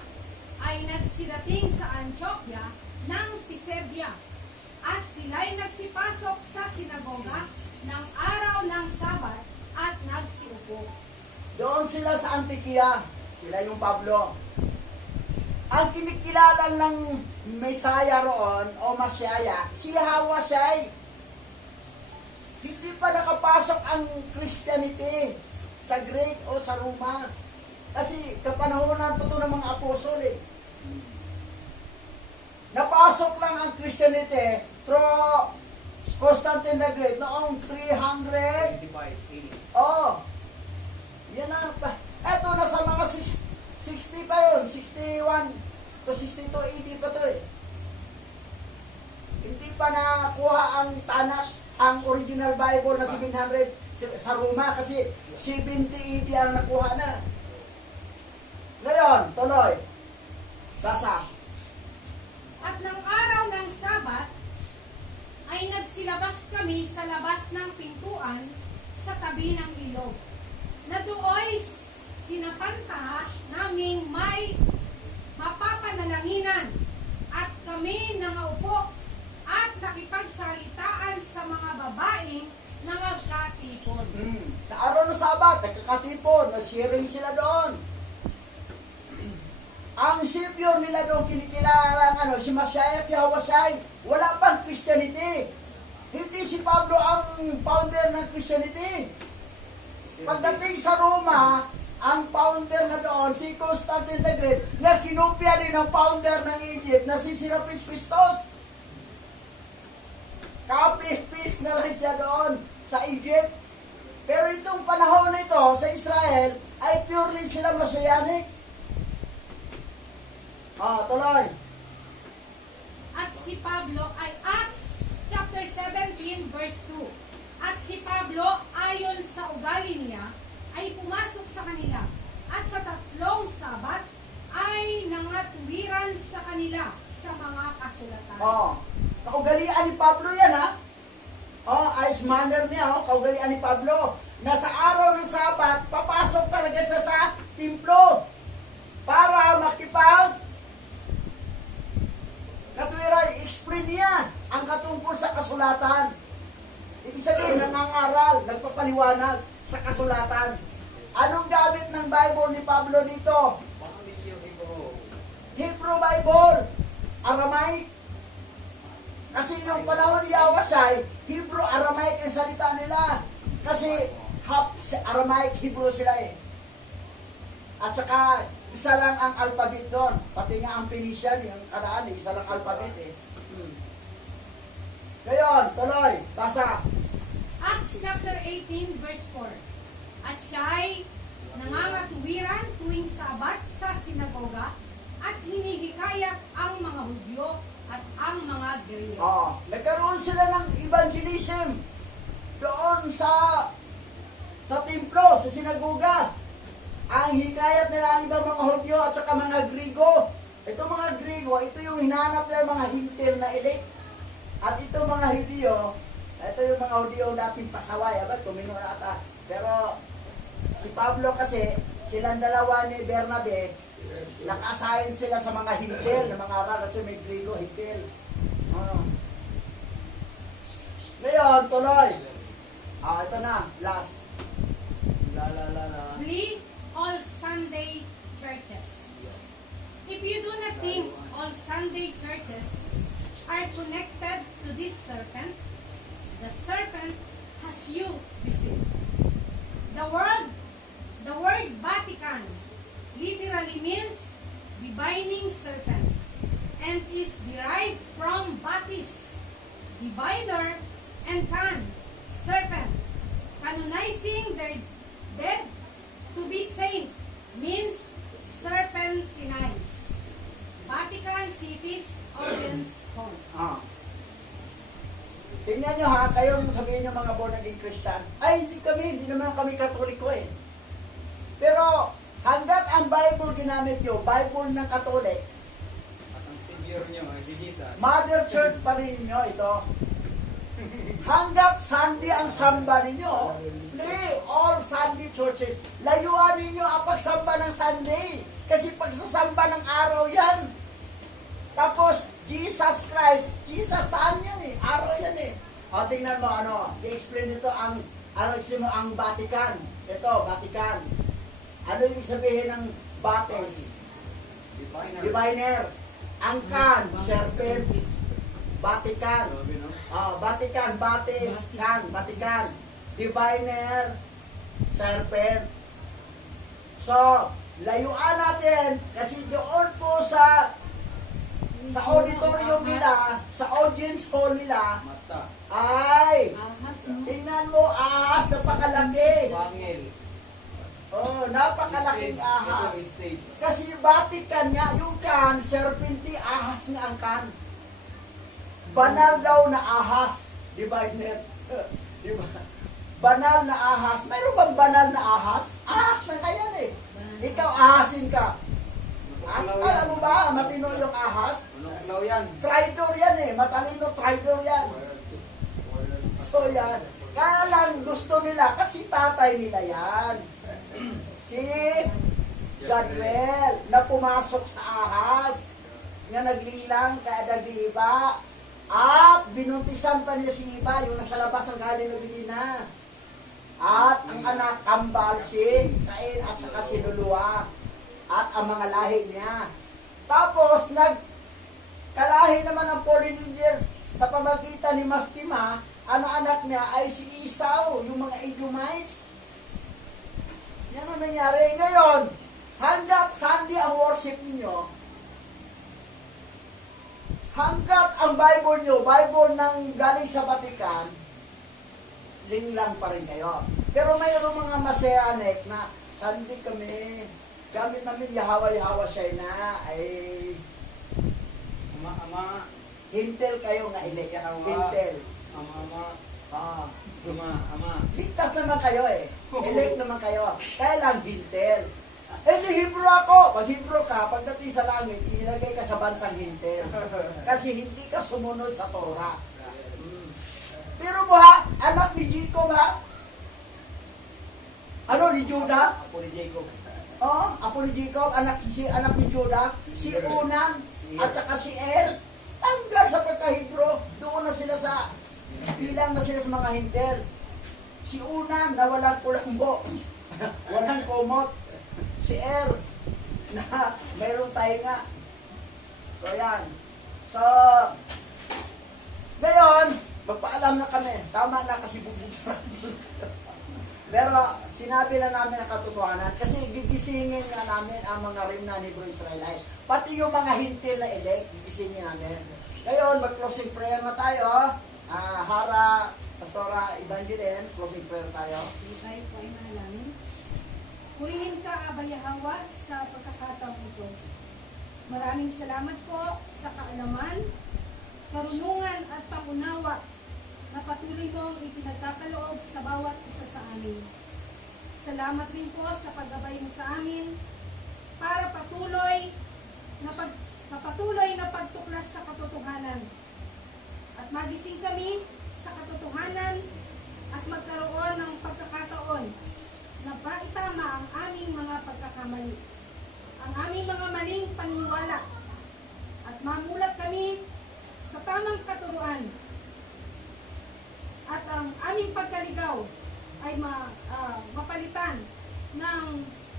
ay nagsirating sa Antioquia ng Pisidia, at sila'y nagsipasok sa sinagoga ng araw ng Sabat at nagsiupo. Doon sila sa Antioquia. Sila yung Pablo. Ang kinikilala ng Messiah roon, o Masyaya, si Yahweh siya. Hindi pa nakapasok ang Christianity sa Greek o sa Roma. Kasi kapanahonan po ito ng mga apostol eh. Napasok lang ang Christianity through Constantine the Great noong 300. 85, 80. Oh, yan na. Eto, nasa mga 60 pa yun. 61 to 62 AD pa to eh. Hindi pa nakakuha ang Tanakh, ang original Bible na 700 sa Roma kasi 70 AD ang nakuha na. Ngayon, tuloy. Basa. At ng araw ng Sabat, ay nagsilabas kami sa labas ng pintuan sa tabi ng ilog, na dooy sinapantahan naming may mapapanalanginan, at kami nangaupo at nakipagsalitaan sa mga babaeng nangagkatipon. Sa araw ng Sabat, nagkakatipon, nag-sharing sila doon. Ang Savior nila doon kinikilala si Messiah, Yahweh, wala pang Christianity. Hindi si Pablo ang founder ng Christianity. Pagdating sa Roma, ang founder na doon, si Constantine the Great, na kinopya din ang founder ng Egypt na si Serapis Christos. Copy-paste na lang siya doon sa Egypt. Pero itong panahon na ito sa Israel ay purely sila Messianic. Tuloy. At si Pablo ay Acts chapter 17 verse 2. At si Pablo ayon sa ugali niya ay pumasok sa kanila, at sa 3 Sabat ay nangatuwiran sa kanila sa mga kasulatan. Kaugalian ni Pablo yan ha. Ayos manner niya, kaugalian ni Pablo. Na sa araw ng Sabat, papasok talaga siya sa templo para makipag katuwiran, explain niya ang katungkol sa kasulatan. Ibig sabihin, nangangaral, nagpapaliwanag sa kasulatan. Anong gamit ng Bible ni Pablo dito? Hebrew Bible, Aramaic. Kasi yung panahon ni Yahweh, Hebrew, Aramaic ang salita nila. Kasi half Aramaic, Hebrew sila eh. At saka, isa lang ang alphabet doon. Pati nga ang Phoenician, yung Kanaan, isa lang alphabet eh. Ngayon, tuloy, basa. Acts chapter 18 verse 4. At siya'y nangangatuwiran tuwing Sabat sa sinagoga at hinihikayat ang mga Hudyo at ang mga Griyo. Nagkaroon sila ng evangelism doon sa templo, sa sinagoga. Ang hikayat nila ang ibang mga Hudyo at saka mga Grigo. Ito mga Grigo, ito yung hinahanap nila mga hintil na elite. At ito mga Hudyo, ito yung mga Hudyo dating pasaway. Aba, tumino na ata. Pero si Pablo kasi, silang dalawa ni Bernabe, nakasahin sila sa mga hintil, na mga aral. Kasi may Grigo, hintil. Ngayon, tuloy. Ito na, last. Flee all Sunday churches. If you do not think all Sunday churches are connected to this serpent, the serpent has you deceived. The word Vatican literally means divining serpent and is derived from Batis, diviner, and can, serpent. Canonizing their dead to be saint means serpentinize. Vatican City's audience hall. Tingnan nyo ha, kayong sabihin nyo mga born again Christian, ay hindi naman kami Katoliko eh. Pero hanggat ang Bible ginamit nyo, Bible ng Katolik, At ang Savior nyo ay si Jesus. Mother Church pa rin nyo ito. Hanggat Sunday ang samba ninyo, all Sunday churches, layuan ninyo ang pagsamba ng Sunday. Kasi pagsasamba ng araw yan. Tapos, Jesus Christ, Jesus saan yan eh? Araw yan eh. Tingnan mo, i-explain dito ang Vatican. Ito, Vatican. Ano yung sabihin ng Bates? Diviner. Ang can, serpent. Vatican. Vatican, Batis, can, Vatican. Diviner, serpent. So, layuan natin kasi doon po sa auditorium nila, sa audience hall nila, Mata. ay, Ahas, no? tingnan mo, ahas, napakalaki. Bangil. Napakalaking ahas. Ito yung stage. Kasi Vatican nga, yung kan, serpenti, ahas nga ang kan. Banal daw na ahas. Di ba, Net? Di ba? Banal na ahas. Mayroon bang banal na ahas? Ahas na kaya eh. Ikaw, ahasin ka. Alam mo ba, matino yung ahas? Anong klaw yan? Traitor yan eh. Matalino, traitor yan. So yan. Kaya lang gusto nila, kasi tatay nila yan. Si Gadwell, na pumasok sa ahas, nga naglilang, kaya nagliba, at binuntisan pa niya si Iba, yung nasa labas ng galing ng Bidina. At ang anak, Kambal, si Cain, at saka si Luluwa, at ang mga lahi niya. Tapos, nagkalahi naman ang Polynesians sa pamagitan ni Mastima, anak niya ay si Esau, yung mga Edomites. Yan ang nangyari. Ngayon, hanggat Sunday ang worship ninyo, hanggat ang Bible nyo, Bible ng galing sa Vatican, lang pa rin kayo. Pero mayroong mga Messianic na Sunday kami, gamit namin Yahawa siya na, ay Ama. hintel kayo nga ili. Yahawa. Hintel. Ama. Ligtas naman kayo eh. Elect naman kayo. Kaya lang hintel. Di Hebrew ako. Pag Hebrew ka, pagdating sa langit, ilagay ka sa bansang hintel. Kasi hindi ka sumunod sa Torah. Pero mo ha, anak ni Jacob ha? Ano, ni Judah? Apo ni Jacob. Oo, apo ni Jacob, anak ni Judah, si Unan, at saka si Er. Hanggang sa pagka-Hebrew, doon na sila sa, bilang na sila sa mga hintel. Si Unan na walang kulambo, walang kumot. Si Er na mayroong tainga. So yan. So, ngayon, magpaalam na kami. Tama na kasi bubugsan. Pero sinabi na namin ang katotohanan kasi gigisingin na namin ang mga remnant Hebrew Israelite. Pati yung mga hintil na elect, gigisingin namin. Ngayon, mag-closing prayer na tayo. Hara, Pastora Evangeline, closing prayer tayo. Tayo po ay manalangin. Purihin ka, Aba Yahawa, sa pagkakataong ito. Maraming salamat po sa kaalaman, karunungan at pangunawa na patuloy mong ipinagkakaloob sa bawat isa sa amin. Salamat din po sa paggabay mo sa amin para patuloy na pagtuklas sa katotohanan at magising kami sa katotohanan at magkaroon ng pagkakataon na paitama ang aming mga pagkakamali, ang aming mga maling paniniwala at mamulat kami sa tamang katuruan at ang aming pagkaligaw ay mapalitan ng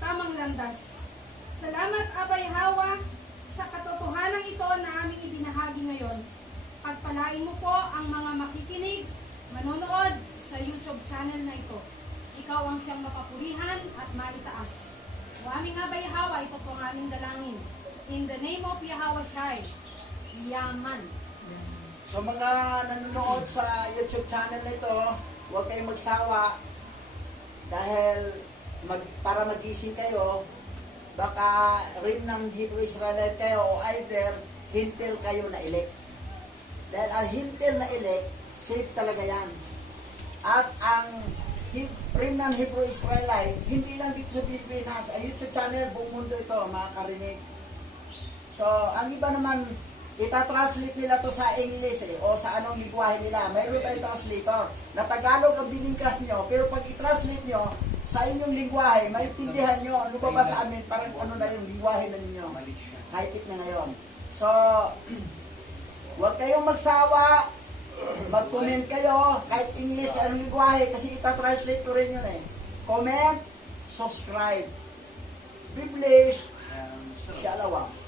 tamang landas. Salamat, Abay Hawa, sa katotohanan ito na aming ibinahagi ngayon. Pagpalain mo po ang mga makikinig, manonood sa YouTube channel na ito. Ikaw ang siyang mapapurihan at maitaas. O aming Abay Hawa, ito po ang aming dalangin. In the name of Yahweh Shai, Yaman. So mga nanonood sa YouTube channel nito, huwag kayong magsawa dahil para magising kayo, baka remnant Hebrew Israelite kayo o either hintil kayo na elect. Dahil ang hintil na elect, safe talaga yan. At ang remnant Hebrew Israelite, hindi lang dito sa Pilipinas, ang YouTube channel, buong mundo ito, makakarinig. So, ang iba naman, itatranslate nila to sa English o sa anong lingwahe nila. Mayroon tayong translator na Tagalog ang biningkas nyo, pero pag i-translate nyo sa inyong lingwahe, maintindihan nyo, ano ba sa amin, parang ano na yung lingwahe na ninyo. High-tech na ngayon. So, huwag kayong magsawa, mag-comment kayo, kahit English, anong lingwahe, kasi itatranslate ko rin yun eh. Comment, subscribe. Be blessed. Shalom.